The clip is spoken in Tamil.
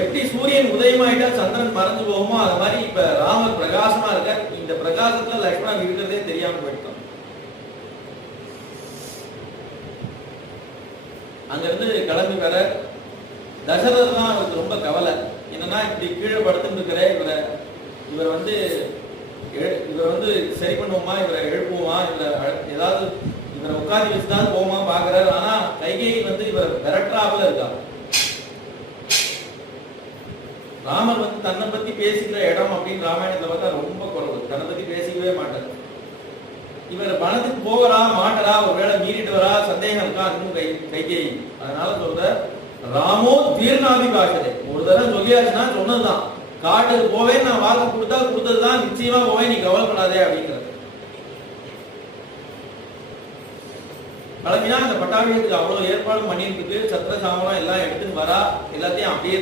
எப்படி சூரியன் உதயமாயிட்டா சந்திரன் மறைஞ்சு போகுமோ அது மாதிரி இப்ப ராமர் பிரகாசமா இருக்க, இந்த பிரகாசத்துல லக்ஷ்மணன் இருக்கிறதே தெரியாம போயிட்டான். அங்க இருந்து கிளம்பி வர தசரதர் தான் அவருக்கு ரொம்ப கவலை. என்னன்னா இப்படி கீழே படுத்துட்டு இருக்கிற இவர் வந்து சரி பண்ணுவோமா, இவரை எழுப்புவோமா, ஏதாவது இவரை உட்காந்து வச்சுதான் போமா பாக்குறாரு. ஆனா கைகேயி வந்து இவர் விரட்டாப்புல இருக்கா. ராமர் வந்து தன்னை பத்தி பேசிக்கிற இடம் அப்படின்னு ராமாயணத்துல பார்த்தா ரொம்ப குறைவு. தன்னை பத்தி பேசிக்கவே மாட்டார். இவர் வனத்துக்கு போகிறா மாட்டரா, ஒருவேளை மீறிட்டு வரா, சந்தேகம் இருக்கா இன்னும் கைகேயி. அதனால சொல்ற ராமோ தீர்ணாபி காட்டது. ஒரு தடவை சொல்லியாச்சுன்னா சொன்னதுதான். காட்டுக்கு போவேன், நான் வாக்கு கொடுத்ததுதான், நிச்சயமா போவேன், நீ கவலைப்படாதே அப்படிங்கிறது. கிளம்பினா அந்த பட்டாபிஷேகத்துக்கு அவ்வளவு ஏற்பாடு பண்ணிட்டு சத்திர சாமரம் எல்லாம் எடுத்துன்னு வரா. எல்லாத்தையும் அப்படியே